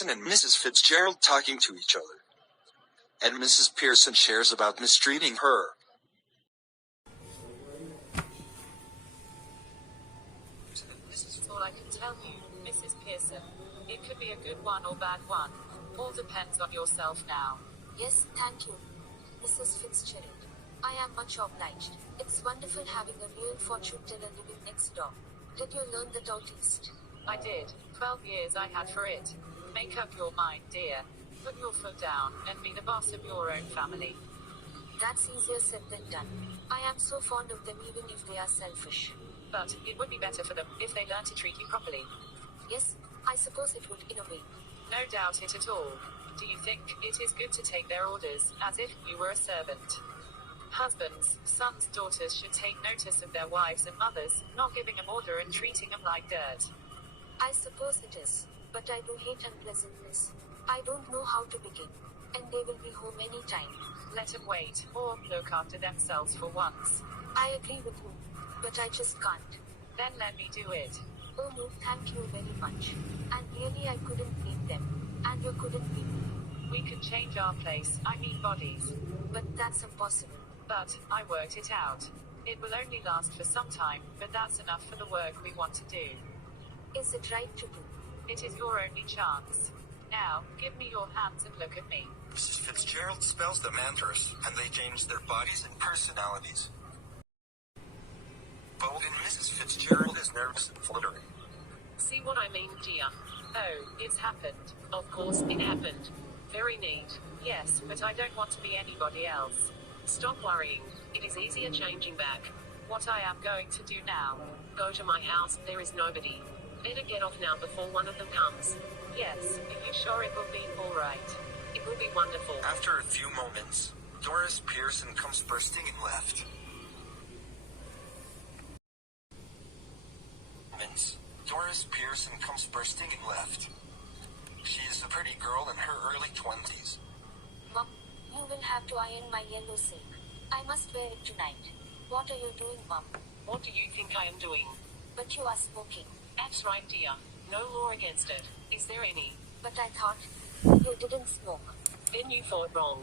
Pearson and Mrs. Fitzgerald talking to each other. And Mrs. Pearson shares about mistreating her. This is all I can tell you, Mrs. Pearson. It could be a good one or bad one. All depends on yourself now. Yes, thank you, Mrs. Fitzgerald. I am much obliged. It's wonderful having a real fortune teller living next door. Did you learn that out east? I did. 12 years I had for it. Make up your mind, dear. Put your foot down, and be the boss of your own family. That's easier said than done. I am so fond of them even if they are selfish. But it would be better for them if they learn to treat you properly. Yes, I suppose it would in a way. No doubt it at all. Do you think it is good to take their orders, as if you were a servant? Husbands, sons, daughters should take notice of their wives and mothers, not giving them order and treating them like dirt. I suppose it is, but I do hate unpleasantness. I don't know how to begin. And they will be home any time. Let them wait, or look after themselves for once. I agree with you, but I just can't. Then let me do it. Oh no, thank you very much. And really I couldn't blame them. And you couldn't blame me. We can change our place, I mean bodies. But that's impossible. But I worked it out. It will only last for some time, but that's enough for the work we want to do. Is it right to do? It is your only chance. Now, give me your hands and look at me. Mrs. Fitzgerald spells the mantras, and they change their bodies and personalities. Bold and Mrs. Fitzgerald is nervous and fluttering. See what I mean, dear? Oh, it's happened. Of course, it happened. Very neat. Yes, but I don't want to be anybody else. Stop worrying. It is easier changing back. What I am going to do now. Go to my house, there is nobody. Better get off now before one of them comes. Yes, are you sure it will be alright? It will be wonderful. After a few moments, Doris Pearson comes bursting in left. Doris Pearson comes bursting in left. She is a pretty girl in her early 20s. Mom, you will have to iron my yellow silk. I must wear it tonight. What are you doing, Mom? What do you think I am doing? But you are smoking. That's right, dear. No law against it. Is there any? But I thought you didn't smoke. Then you thought wrong.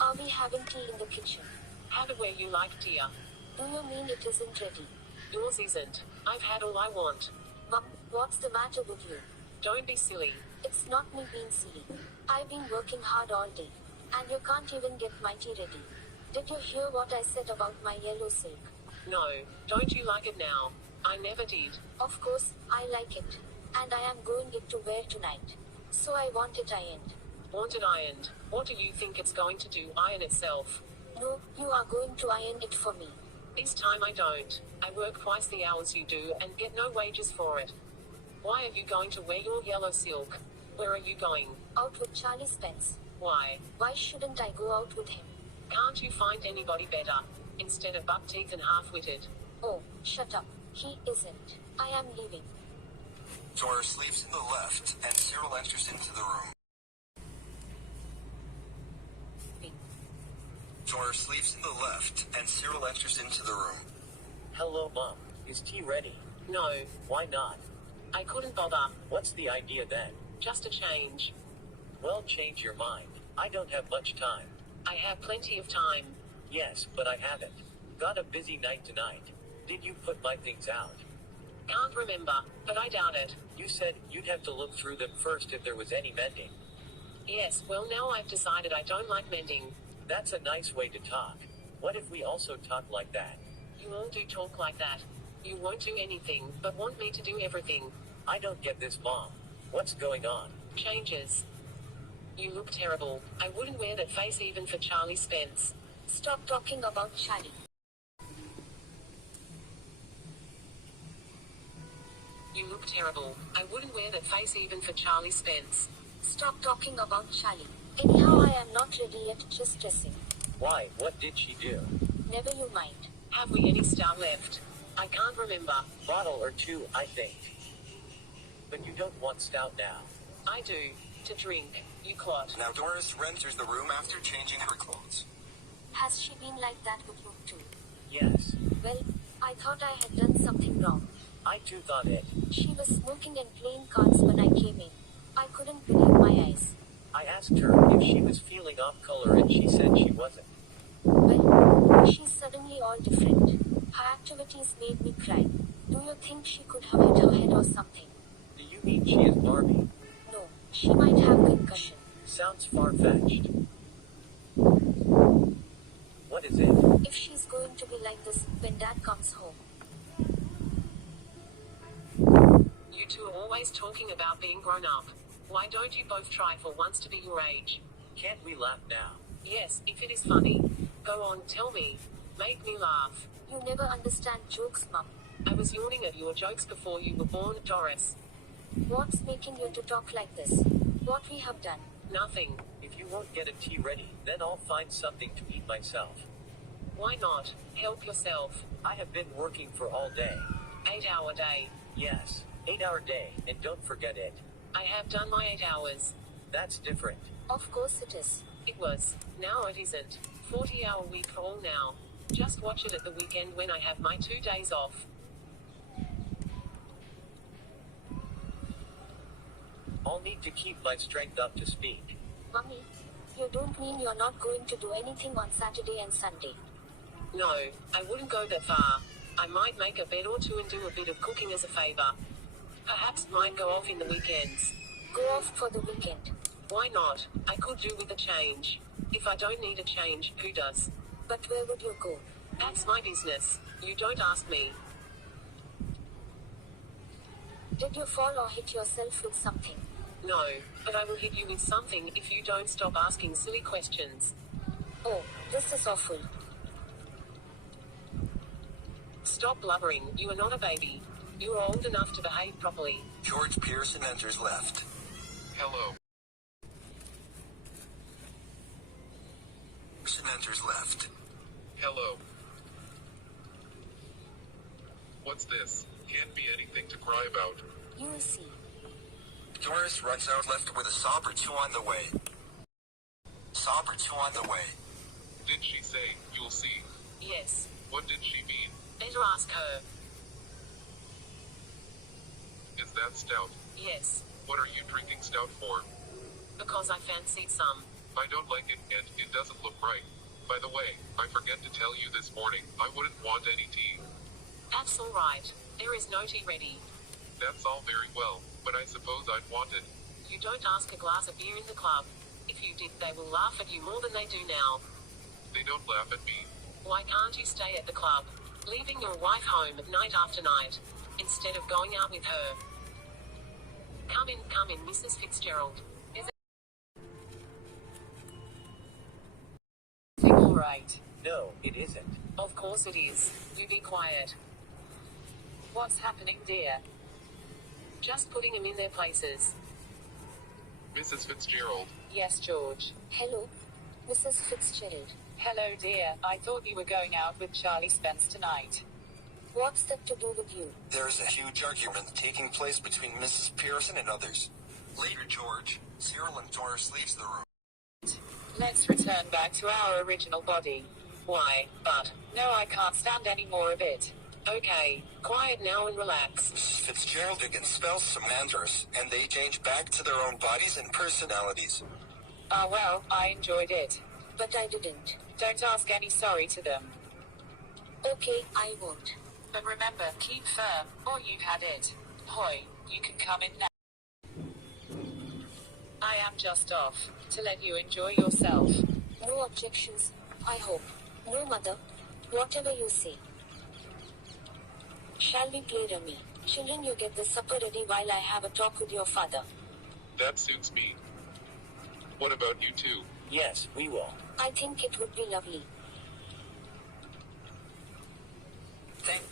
Are we having tea in the kitchen? Have it where you like, dear. Do you mean it isn't ready? Yours isn't. I've had all I want. Mom, what's the matter with you? Don't be silly. It's not me being silly. I've been working hard all day. And you can't even get my tea ready. Did you hear what I said about my yellow silk? No, don't you like it now? I never did. Of course, I like it. And I am going it to wear tonight. So I want it ironed. Want it ironed? What do you think it's going to do, iron itself? No, you are going to iron it for me. This time I don't. I work twice the hours you do and get no wages for it. Why are you going to wear your yellow silk? Where are you going? Out with Charlie Spence. Why? Why shouldn't I go out with him? Can't you find anybody better? Instead of buck-teeth and half-witted. Oh, shut up. He isn't. I am leaving. Doris leaves in the left, and Cyril enters into the room. Doris leaves in the left, and Cyril enters into the room. Hello, Mom. Is tea ready? No, Why not? I couldn't bother. What's the idea then? Just a change. Well, change your mind. I don't have much time. I have plenty of time. Yes, but I haven't. Got a busy night tonight. Did you put my things out? Can't remember, but I doubt it. You said you'd have to look through them first if there was any mending. Yes, well now I've decided I don't like mending. That's a nice way to talk. What if we also talk like that? You all do talk like that. You won't do anything, but want me to do everything. I don't get this, Mom. What's going on? Changes. You look terrible. I wouldn't wear that face even for Charlie Spence. Stop talking about Charlie. You look terrible. I wouldn't wear that face even for Charlie Spence. Stop talking about Charlie. Anyhow, I am not ready yet, just dressing. Why? What did she do? Never you mind. Have we any stout left? I can't remember. Bottle or two, I think. But you don't want stout now. I do. To drink. You clot. Now Doris enters the room after changing her clothes. Has she been like that with you too? Yes. Well, I thought I had done something wrong. I too thought it. She was smoking and playing cards when I came in. I couldn't believe my eyes. I asked her if she was feeling off color and she said she wasn't. Well, she's suddenly all different. Her activities made me cry. Do you think she could have hit her head or something? Do you mean she is Barbie? No, she might have concussion. Sounds far-fetched. What is it? If she's going to be like this when Dad comes home. You two are always talking about being grown up. Why don't you both try for once to be your age? Can't we laugh now? Yes, if it is funny. Go on, tell me. Make me laugh. You never understand jokes, Mum. I was yawning at your jokes before you were born, Doris. What's making you to talk like this? What we have done? Nothing. If you won't get a tea ready, then I'll find something to eat myself. Why not? Help yourself. I have been working for all day. 8-hour day. Yes, 8-hour day, and don't forget it. I have done my 8 hours. That's different. Of course it is. It was. Now it isn't. 40-hour week for all now. Just watch it at the weekend when I have my 2 days off. I'll need to keep my strength up to speed. Mummy, you don't mean you're not going to do anything on Saturday and Sunday? No, I wouldn't go that far. I might make a bed or two and do a bit of cooking as a favor. Perhaps might go off in the weekends. Go off for the weekend. Why not? I could do with a change. If I don't need a change, who does? But where would you go? That's my business. You don't ask me. Did you fall or hit yourself with something? No, but I will hit you with something if you don't stop asking silly questions. Oh, this is awful. Stop blubbering, you are not a baby. You are old enough to behave properly. George Pearson enters left. Hello. Pearson enters left. Hello. What's this? Can't be anything to cry about. You'll see. Doris runs out left with a sob or two on the way. Sob or two on the way. Did she say, you'll see? Yes. What did she mean? Better ask her. Is that stout? Yes. What are you drinking stout for? Because I fancied some. I don't like it, and it doesn't look right. By the way, I forget to tell you this morning, I wouldn't want any tea. That's alright. There is no tea ready. That's all very well, but I suppose I'd want it. You don't ask a glass of beer in the club. If you did, they will laugh at you more than they do now. They don't laugh at me. Why can't you stay at the club? Leaving your wife home night after night, instead of going out with her. Come in, Mrs. Fitzgerald. Is everything alright? No, it isn't. Of course it is. You be quiet. What's happening, dear? Just putting them in their places. Mrs. Fitzgerald. Yes, George. Hello, Mrs. Fitzgerald. Hello, dear. I thought you were going out with Charlie Spence tonight. What's that to do with you? There is a huge argument taking place between Mrs. Pearson and others. Later, George, Cyril and Doris leaves the room. Let's return back to our original body. Why, but, no, I can't stand any more of it. Okay, quiet now and relax. Mrs. Fitzgerald expels some mantras, and they change back to their own bodies and personalities. Ah, well, I enjoyed it. But I didn't. Don't ask any sorry to them. Okay, I won't. But remember, keep firm, or you've had it. Hoy, you can come in now. I am just off, to let you enjoy yourself. No objections, I hope. No, Mother. Whatever you say. Shall we play rummy? Children, you get the supper ready while I have a talk with your father. That suits me. What about you two? Yes, we will. I think it would be lovely. Thank